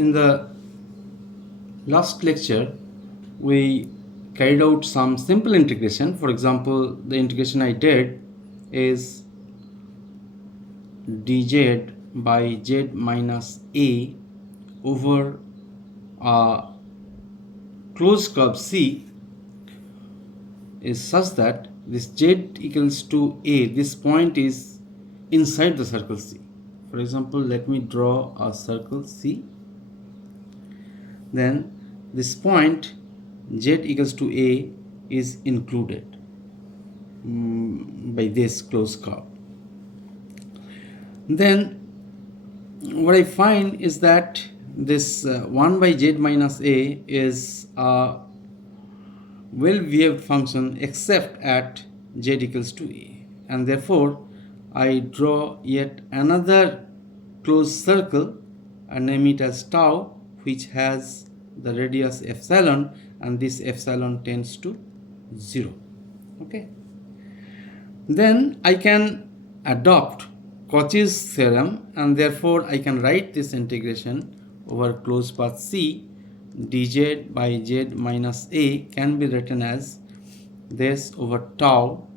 In the last lecture, we carried out some simple integration. For example, the integration I did is dz by z minus a over a closed curve C is such that this z equals to a, this point is inside the circle C. For example, let me draw a circle C. Then this point z equals to a is included by this closed curve. Then what I find is that this 1 by z minus a is a well-behaved function except at z equals to a, and therefore I draw yet another closed circle and name it as tau, which has the radius epsilon, and this epsilon tends to 0. Okay. Then I can adopt Cuates theorem, and therefore I can write this integration over closed path C dz by z minus a can be written as this over tau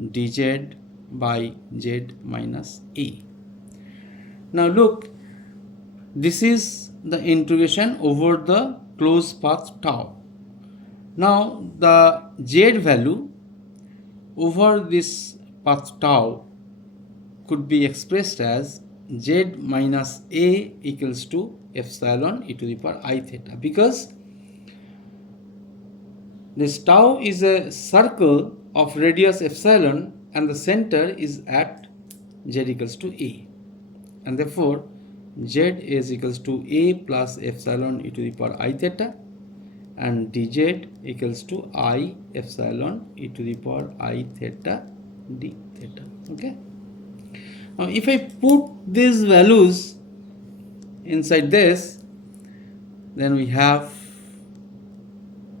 dz by z minus a. Now look, this is the integration over the closed path tau. Now the z value over this path tau could be expressed as z minus a equals to epsilon e to the power I theta, because this tau is a circle of radius epsilon and the center is at z equals to a, and therefore z is equals to a plus epsilon e to the power I theta, and dz equals to I epsilon e to the power I theta d theta. Okay. Now if I put these values inside this, then we have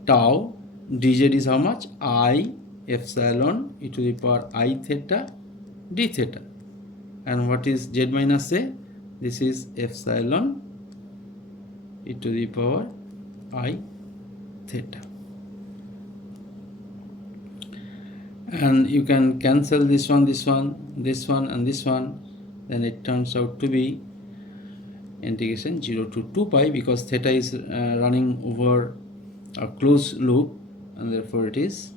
tau dz is how much? I epsilon e to the power I theta d theta. And what is z minus a? This is epsilon e to the power I theta. And you can cancel this one, this one, this one, and this one. Then it turns out to be integration 0 to 2 pi, because theta is running over a closed loop, and therefore it is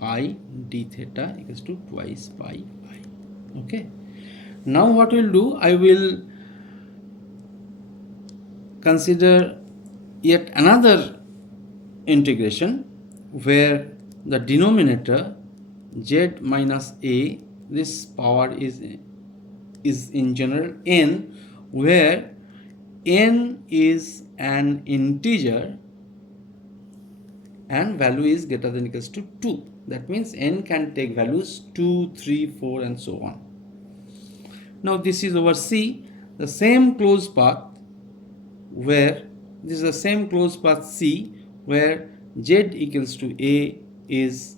pi d theta equals to twice pi I. Okay. Now what we'll do, I will consider yet another integration where the denominator z minus a, this power is in general n, where n is an integer and value is greater than or equals to 2. That means n can take values 2, 3, 4 and so on. Now this is over C, the same closed path where this is the same closed path C where z equals to a is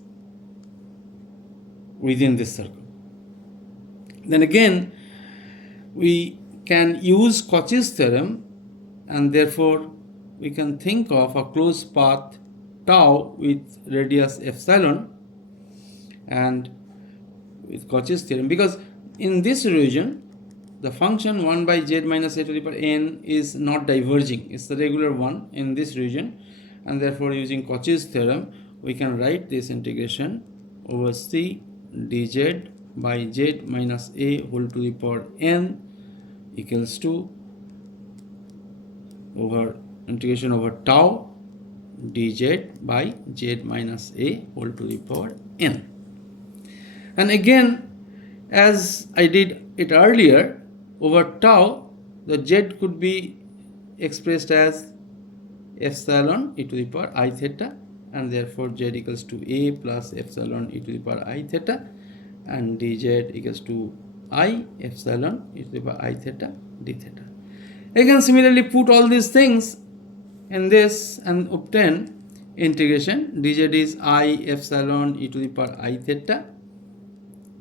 within this circle. Then again we can use Cauchy's theorem, and therefore we can think of a closed path tau with radius epsilon and with Cauchy's theorem, because in this region the function 1 by z minus a to the power n is not diverging, it's the regular one in this region, and therefore using Cauchy's theorem we can write this integration over C dz by z minus a whole to the power n equals to over integration over tau dz by z minus a whole to the power n. And again, as I did it earlier, over tau the z could be expressed as epsilon e to the power I theta, and therefore z equals to a plus epsilon e to the power I theta, and dz equals to I epsilon e to the power I theta d theta. Again similarly put all these things in this and obtain integration dz is I epsilon e to the power I theta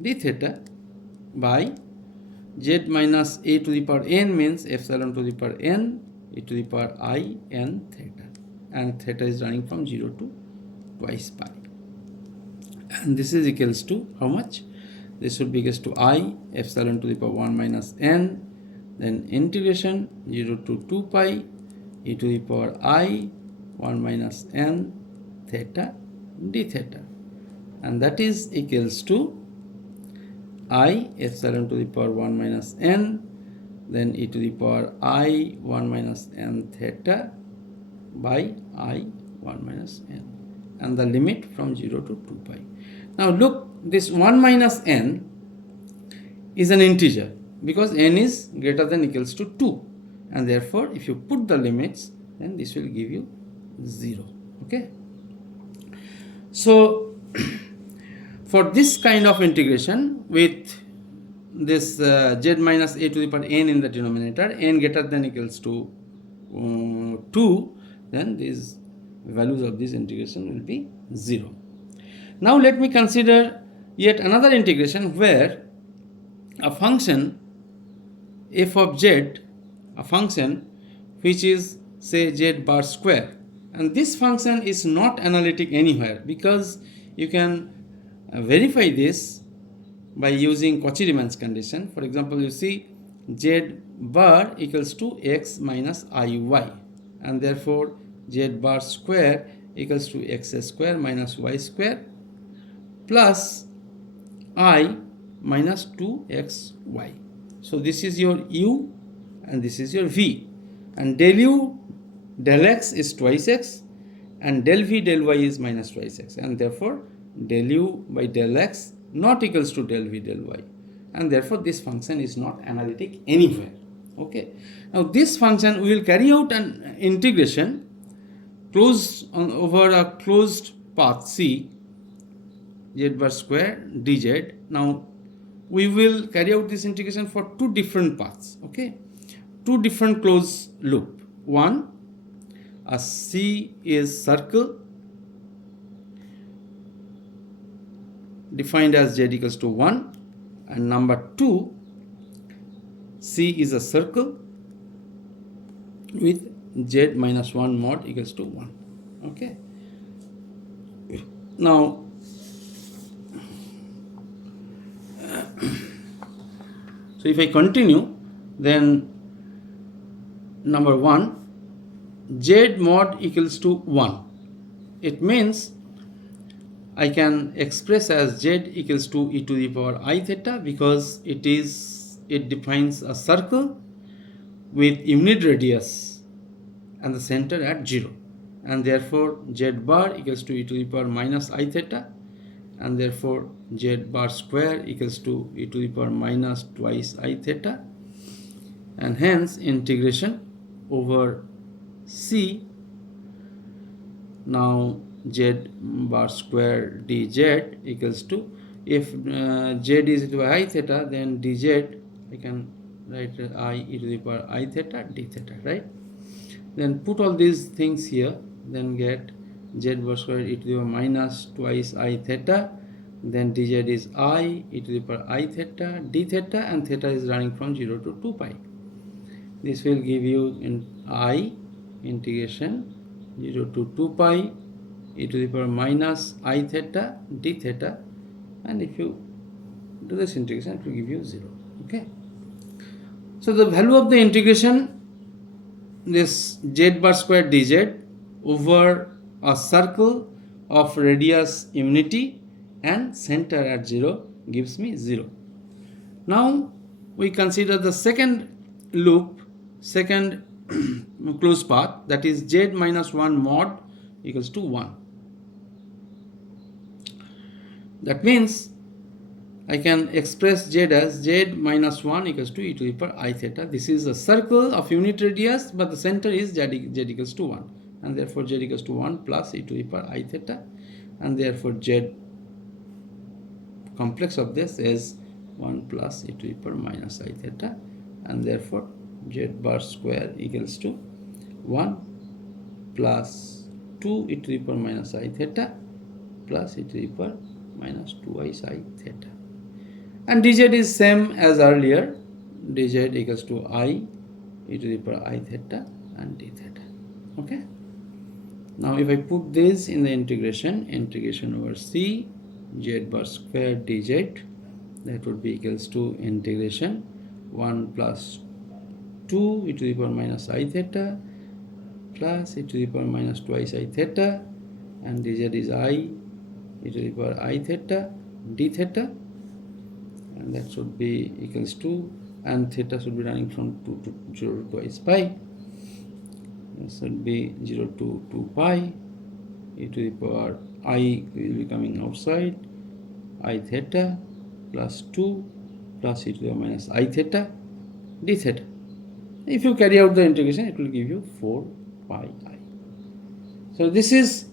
d theta by z minus a to the power n means epsilon to the power n e to the power I n theta, and theta is running from 0 to twice pi, and this is equals to how much? This would be equals to I epsilon to the power 1 minus n, then integration 0 to 2 pi e to the power I 1 minus n theta d theta, and that is equals to I epsilon to the power 1 minus n, then e to the power I 1 minus n theta by I 1 minus n, and the limit from 0 to 2 pi. Now look, this 1 minus n is an integer because n is greater than equals to 2, and therefore if you put the limits, then this will give you 0. Okay, so for this kind of integration with this z minus a to the power n in the denominator, n greater than equals to 2, then these values of this integration will be 0. Now let me consider yet another integration where a function f of z, a function which is say z bar square, and this function is not analytic anywhere because you can verify this by using Cauchy-Riemann's condition. For example, you see z bar equals to x minus iy, and therefore z bar square equals to x square minus y square plus I minus 2xy. So this is your u and this is your v, and del u del x is twice x, and del v del y is minus twice x, and therefore del u by del x not equals to del v del y, and therefore this function is not analytic anywhere. Okay, now this function we will carry out an integration closed over a closed path C z bar square dz. Now we will carry out this integration for two different paths. Okay, two different closed loop. One, a C is circle defined as z equals to 1, and number 2, C is a circle with z minus 1 mod equals to 1. Okay, now so if I continue, then number 1, z mod equals to 1. It means I can express as z equals to e to the power I theta because it defines a circle with unit radius and the center at 0, and therefore z bar equals to e to the power minus I theta, and therefore z bar square equals to e to the power minus twice I theta, and hence integration over C. Now z bar square dz equals to, if z is equal to I theta, then dz I can write I e to the power I theta d theta, right? Then put all these things here, then get z bar square e to the power minus twice I theta, then dz is I e to the power I theta d theta, and theta is running from 0 to 2 pi. This will give you in I integration 0 to 2 pi e to the power minus I theta d theta, and if you do this integration, it will give you 0. Okay, so the value of the integration, this z bar square dz over a circle of radius unity and center at 0 gives me 0. Now we consider the second loop, second closed path, that is z minus 1 mod equals to 1. That means I can express z as z minus 1 equals to e to the power I theta. This is a circle of unit radius, but the center is z equals to 1, and therefore z equals to 1 plus e to the power I theta, and therefore z complex of this is 1 plus e to the power minus I theta, and therefore z bar square equals to 1 plus 2 e to the power minus I theta plus e to the power minus 2i I theta, and dz is same as earlier, dz equals to I e to the power I theta, and d theta. Okay. Now if I put this in the integration over c z bar square dz, that would be equals to integration 1 plus 2 e to the power minus I theta plus e to the power minus twice I theta, and dz is I e to the power I theta d theta, and that should be equals to, and theta should be running from 2 to 0 to twice pi. This should be 0 to 2 pi e to the power I will be coming outside I theta plus 2 plus e to the power minus I theta d theta. If you carry out the integration, it will give you 4 pi I. So this is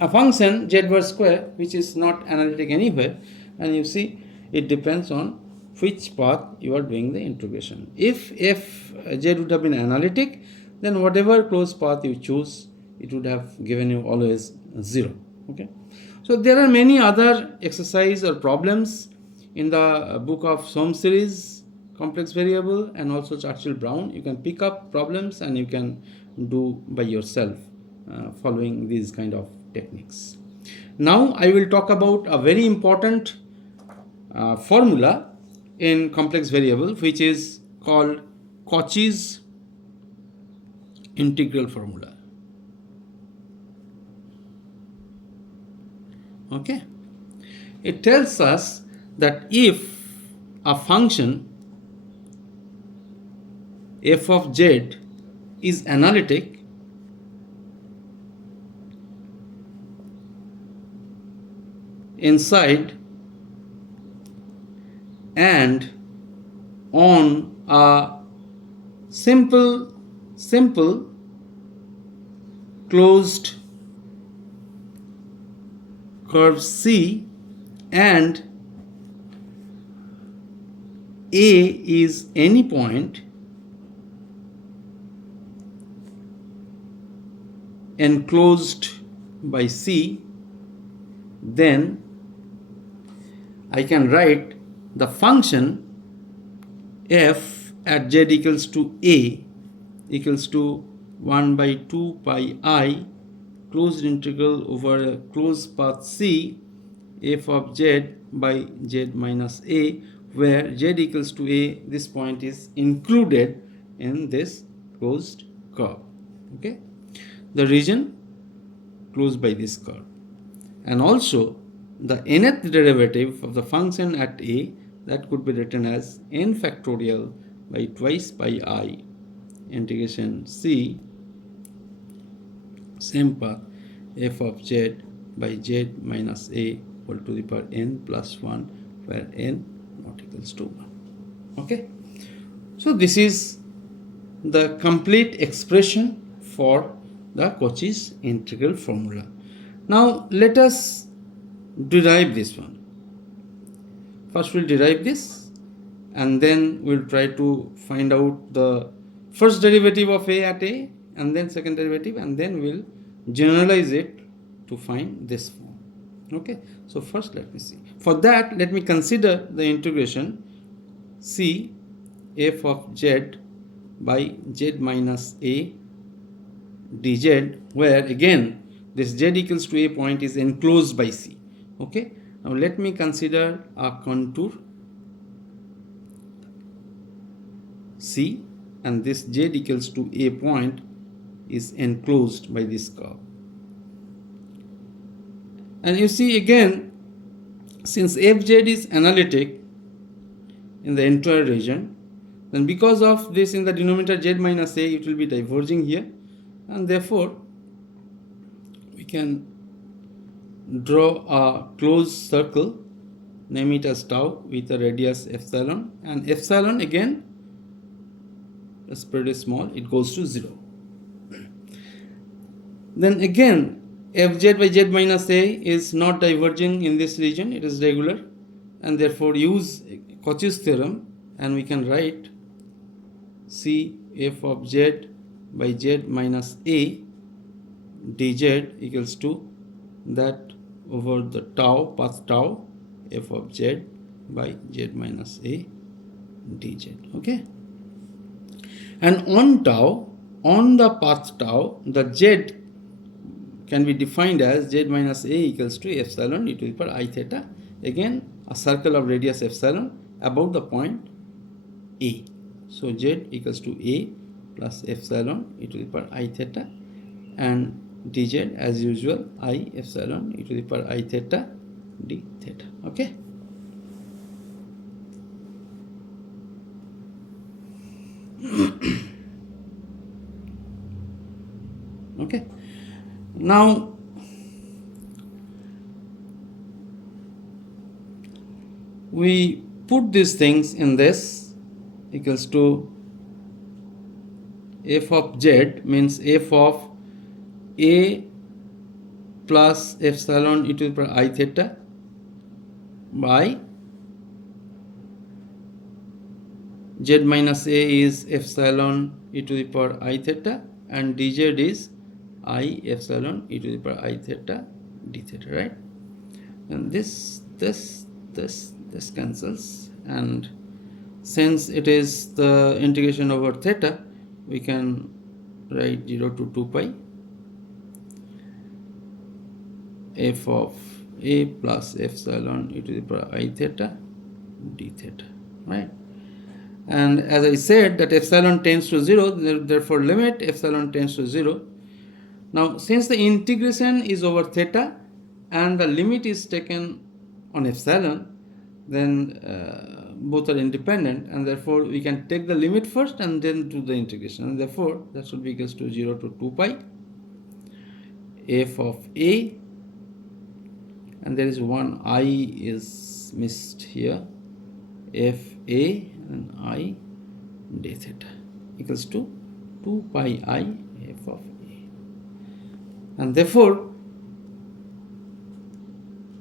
a function z bar square which is not analytic anywhere, and you see it depends on which path you are doing the integration. If z would have been analytic, then whatever closed path you choose, it would have given you always 0. Okay. So there are many other exercise or problems in the book of Sohm series, complex variable, and also Churchill-Brown. You can pick up problems and you can do by yourself following these kind of techniques. Now I will talk about a very important formula in complex variable, which is called Cauchy's integral formula. Okay. It tells us that if a function f of z is analytic, inside and on a simple closed curve C, and A is any point enclosed by C, then I can write the function f at z equals to A equals to 1 by 2 pi I closed integral over a closed path C f of z by z minus A, where z equals to A, this point is included in this closed curve. Okay, the region closed by this curve, and also the nth derivative of the function at A, that could be written as n factorial by twice pi I integration C same path f of z by z minus A equal to the power n plus 1, where n not equals to 1. Okay, so this is the complete expression for the Cauchy's integral formula. Now let us derive this one. First we'll derive this, and then we'll try to find out the first derivative of A at A, and then second derivative, and then we'll generalize it to find this form. Okay, so first let me see. For that, let me consider the integration C f of z by z minus A dz, where again this z equals to A point is enclosed by C. Okay, now let me consider a contour C, and this z equals to A point is enclosed by this curve. And you see again, since fz is analytic in the entire region, then because of this in the denominator z minus A, it will be diverging here, and therefore we can draw a closed circle, name it as tau, with a radius epsilon, and epsilon again, the spread is small, it goes to 0. Then again fz by z minus A is not diverging in this region, it is regular, and therefore use Cuates theorem, and we can write C f of z by z minus A dz equals to that over the tau, path tau, f of z by z minus A dz. Okay, and on tau on the path tau, the z can be defined as z minus a equals to epsilon e to the power I theta. Again, a circle of radius epsilon about the point A. So z equals to a plus epsilon e to the power I theta, and dz as usual I epsilon e to the power I theta d theta. Okay. Okay. Now we put these things in this equals to f of z means f of a plus epsilon e to the power I theta by z minus a is epsilon e to the power I theta, and dz is I epsilon e to the power I theta d theta, right? And this cancels, and since it is the integration over theta, we can write 0 to 2 pi f of a plus epsilon e to the power I theta d theta, right? And as I said that epsilon tends to 0, therefore limit epsilon tends to 0. Now since the integration is over theta and the limit is taken on epsilon, then both are independent, and therefore we can take the limit first and then do the integration, and therefore that should be equals to 0 to 2 pi f of a, and there is one I is missed here, f a and I d theta equals to 2 pi I f of a, and therefore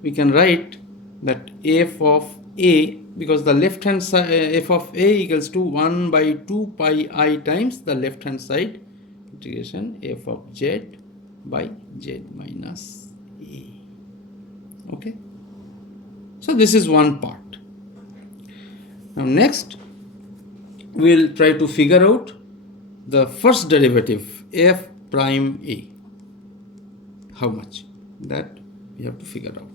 we can write that f of a, because the left hand side f of a equals to 1 by 2 pi I times the left hand side integration f of z by z minus a. Okay, so this is one part. Now next we'll try to figure out the first derivative f prime a. How much? That we have to figure out.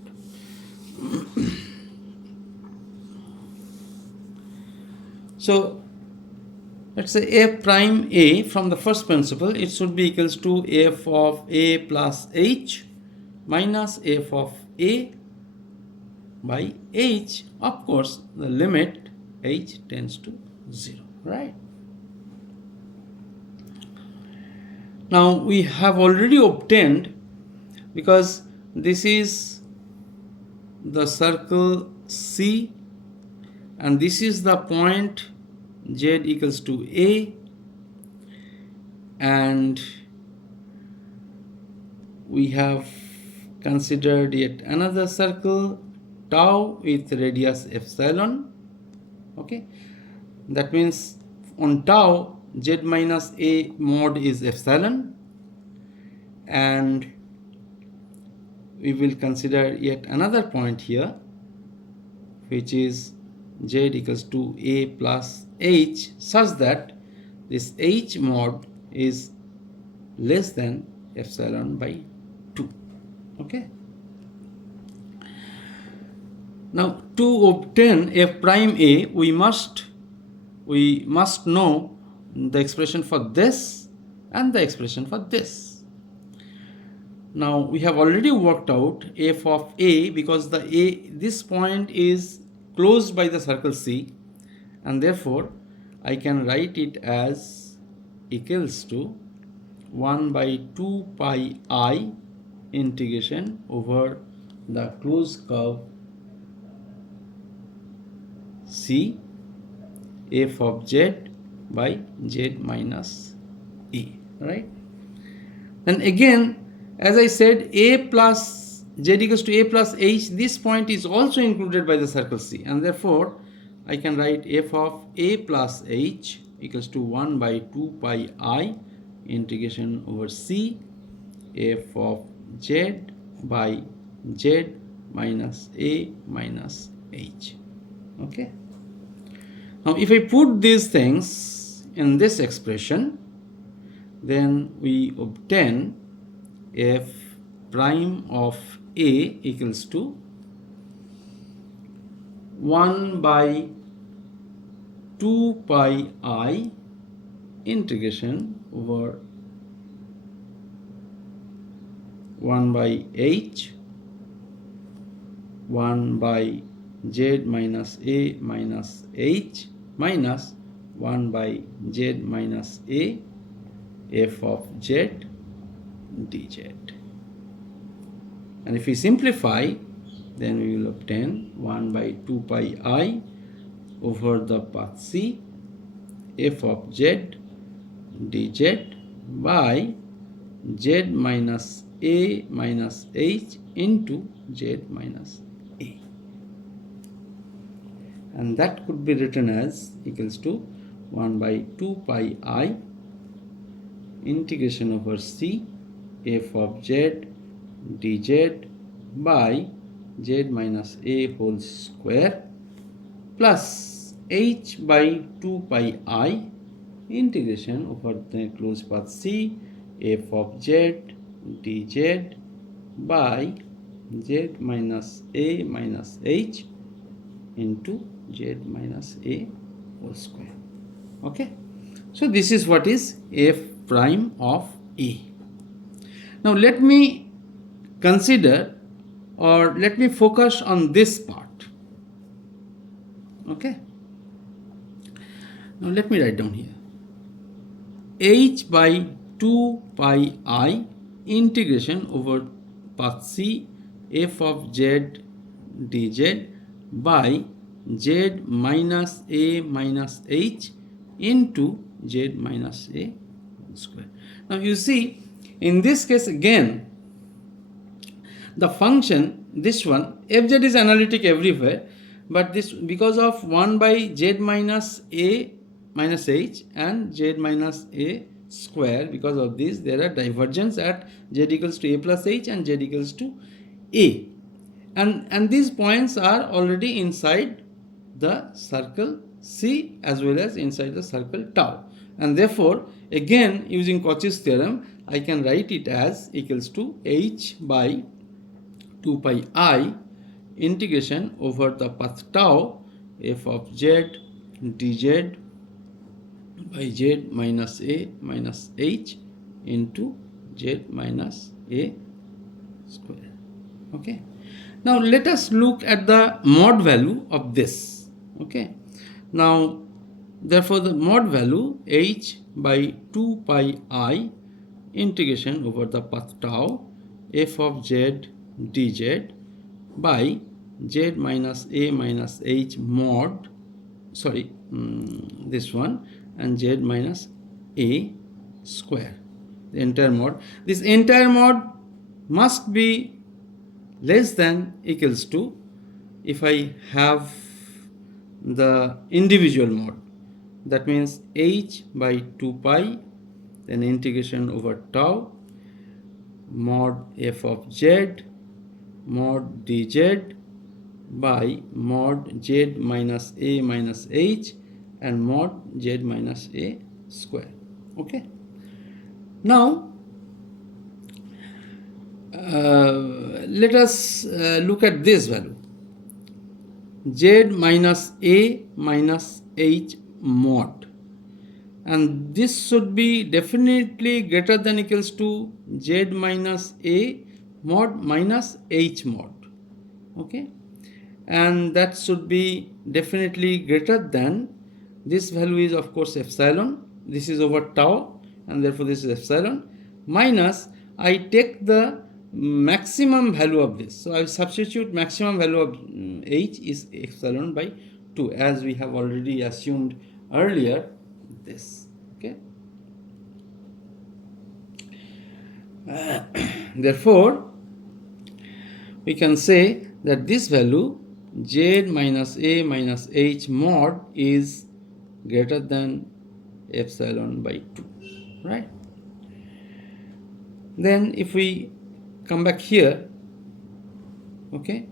So let's say f prime a, from the first principle it should be equals to f of a plus h minus f of a by h. Of course the limit h tends to 0, right? Now we have already obtained, because this is the circle C and this is the point z equals to a, and we have considered yet another circle tau with radius epsilon. Okay, that means on tau z minus a mod is epsilon, and we will consider yet another point here which is z equals to a plus h, such that this h mod is less than epsilon by 2. Okay, now to obtain f prime a, we must know the expression for this and the expression for this. Now we have already worked out f of a, because this point is closed by the circle C, and therefore I can write it as equals to 1 by 2 pi I integration over the closed curve C f of z by z minus a, right? Then again, as I said, a plus z equals to a plus h, this point is also included by the circle C, and therefore I can write f of a plus h equals to 1 by 2 pi I integration over C f of z by z minus a minus h. Okay, now if I put these things in this expression, then we obtain f prime of a equals to 1 by 2 pi I integration over 1 by h 1 by z minus a minus h minus 1 by z minus a f of z dz. And if we simplify, then we will obtain 1 by 2 pi I over the path c f of z dz by z minus a minus h into z minus a. And that could be written as equals to 1 by 2 pi I integration over c f of z dz by z minus a whole square plus h by 2 pi I integration over the closed path c f of z dz by z minus a minus h into z minus a whole square. Okay, so this is what is f prime of a. Now let me consider, or let me focus on this part. Okay, now let me write down here h by 2 pi I integration over path c f of z dz by z minus a minus h into z minus a square. Now you see, in this case again, the function, this one, fz is analytic everywhere, but this, because of 1 by z minus a minus h and z minus a square, because of this there are divergence at z equals to a plus h and z equals to a, and these points are already inside the circle C as well as inside the circle tau, and therefore again using Cauchy's theorem I can write it as equals to h by 2 pi I integration over the path tau f of z dz by z minus a minus h into z minus a square. Okay, now let us look at the mod value of this. Okay, now therefore the mod value h by 2 pi I integration over the path tau f of z dz by z minus a minus h mod, sorry, this one, and z minus a square, the entire mod. This entire mod must be less than equals to, if I have the individual mod, that means h by 2 pi then integration over tau mod f of z mod dz by mod z minus a minus h and mod z minus a square. Okay, now let us look at this value, z minus a minus h mod, and this should be definitely greater than equals to z minus a mod minus h mod. Okay, and that should be definitely greater than, this value is of course epsilon, this is over tau, and therefore this is epsilon, minus I take the maximum value of this, so I substitute maximum value of h is epsilon by 2, as we have already assumed earlier this. Okay, therefore we can say that this value z minus a minus h mod is greater than epsilon by 2, right? Then if we come back here, okay,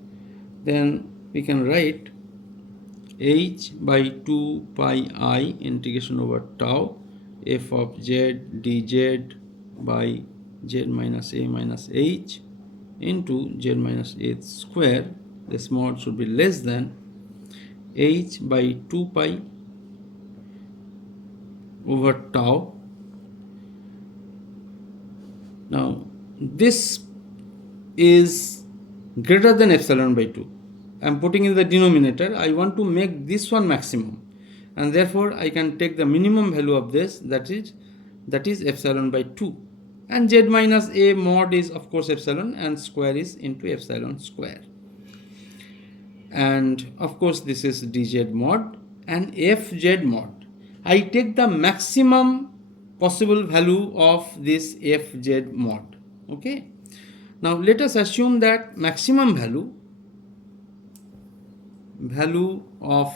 then we can write h by 2 pi I integration over tau f of z dz by z minus a minus h into z minus h square. This mod should be less than h by 2 pi over tau. Now this is greater than epsilon by 2. I am putting in the denominator. I want to make this one maximum, and therefore I can take the minimum value of this, that is epsilon by 2, and z minus a mod is of course epsilon, and square is into epsilon square, and of course this is dz mod and fz mod. I take the maximum possible value of this fz mod. Okay, now let us assume that maximum value of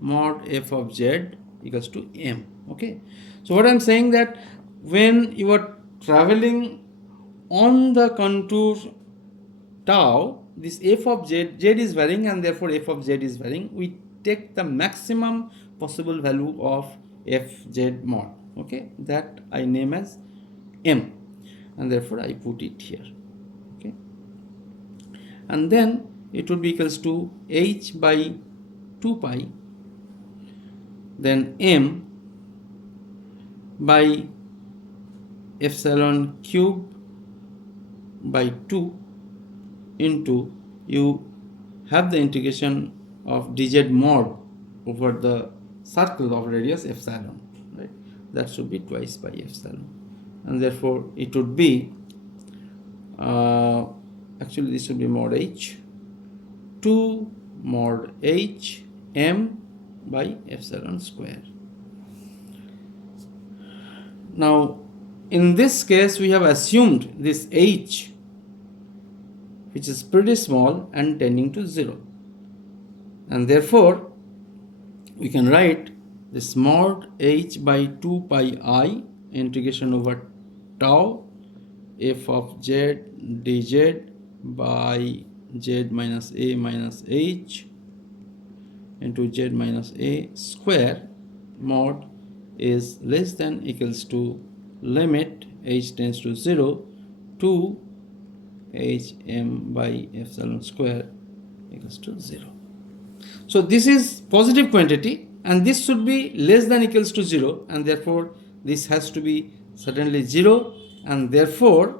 mod f of z equals to m. Okay, so what I am saying that when you are traveling on the contour tau, this f of z is varying, and therefore f of z is varying. We take the maximum possible value of fz mod. Okay, that I name as m, and therefore I put it here. Okay, and then it would be equals to h by 2 pi, then m by epsilon cube by 2 into, you have the integration of dz mod over the circle of radius epsilon, right? That should be twice by epsilon, and therefore it would be actually this should be mod h, 2 mod h m by epsilon square. Now in this case we have assumed this h, which is pretty small and tending to 0, and therefore we can write this mod h by 2 pi I integration over tau f of z dz by z minus a minus h into z minus a square mod is less than equals to limit h tends to 0 to h m by epsilon square equals to 0. So this is positive quantity, and this should be less than equals to 0, and therefore this has to be certainly 0, and therefore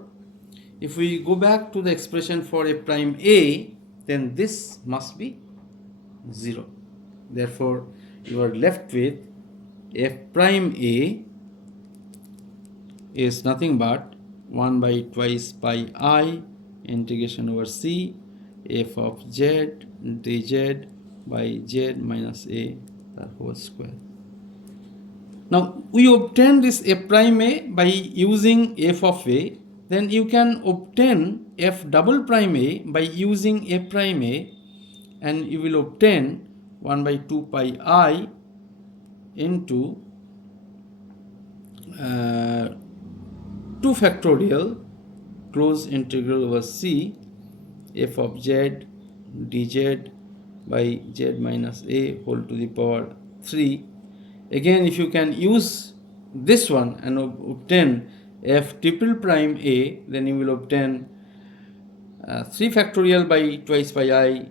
if we go back to the expression for f prime a, then this must be 0. Therefore you are left with f prime a is nothing but 1 by twice pi I integration over c f of z dz by z minus a the whole square. Now we obtain this f prime a by using f of a, then you can obtain f double prime a by using f prime a, and you will obtain 1 by 2 pi I into 2 factorial close integral over c f of z dz by z minus a whole to the power 3. Again, if you can use this one and obtain f triple prime a, then you will obtain 3 factorial by twice by I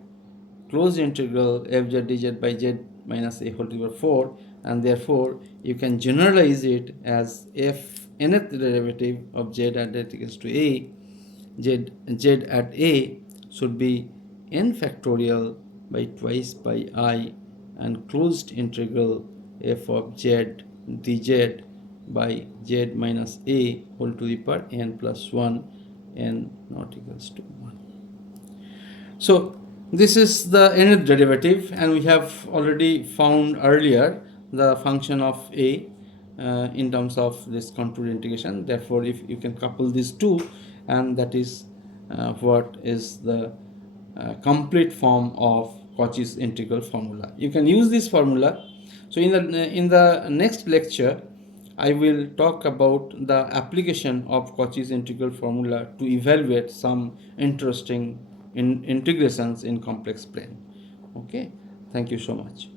closed integral f z dz by z minus a whole to the power 4, and therefore you can generalize it as f nth derivative of z at that equals to a, z at a should be n factorial by twice by I and closed integral f of z dz by z minus a whole to the power n plus 1, n not equals to 1. So this is the nth derivative, and we have already found earlier the function of a in terms of this contour integration. Therefore, if you can couple these two, and that is what is the complete form of Cauchy's integral formula. You can use this formula. So in the next lecture, I will talk about the application of Cauchy's integral formula to evaluate some interesting integrations in complex plane. Okay, thank you so much.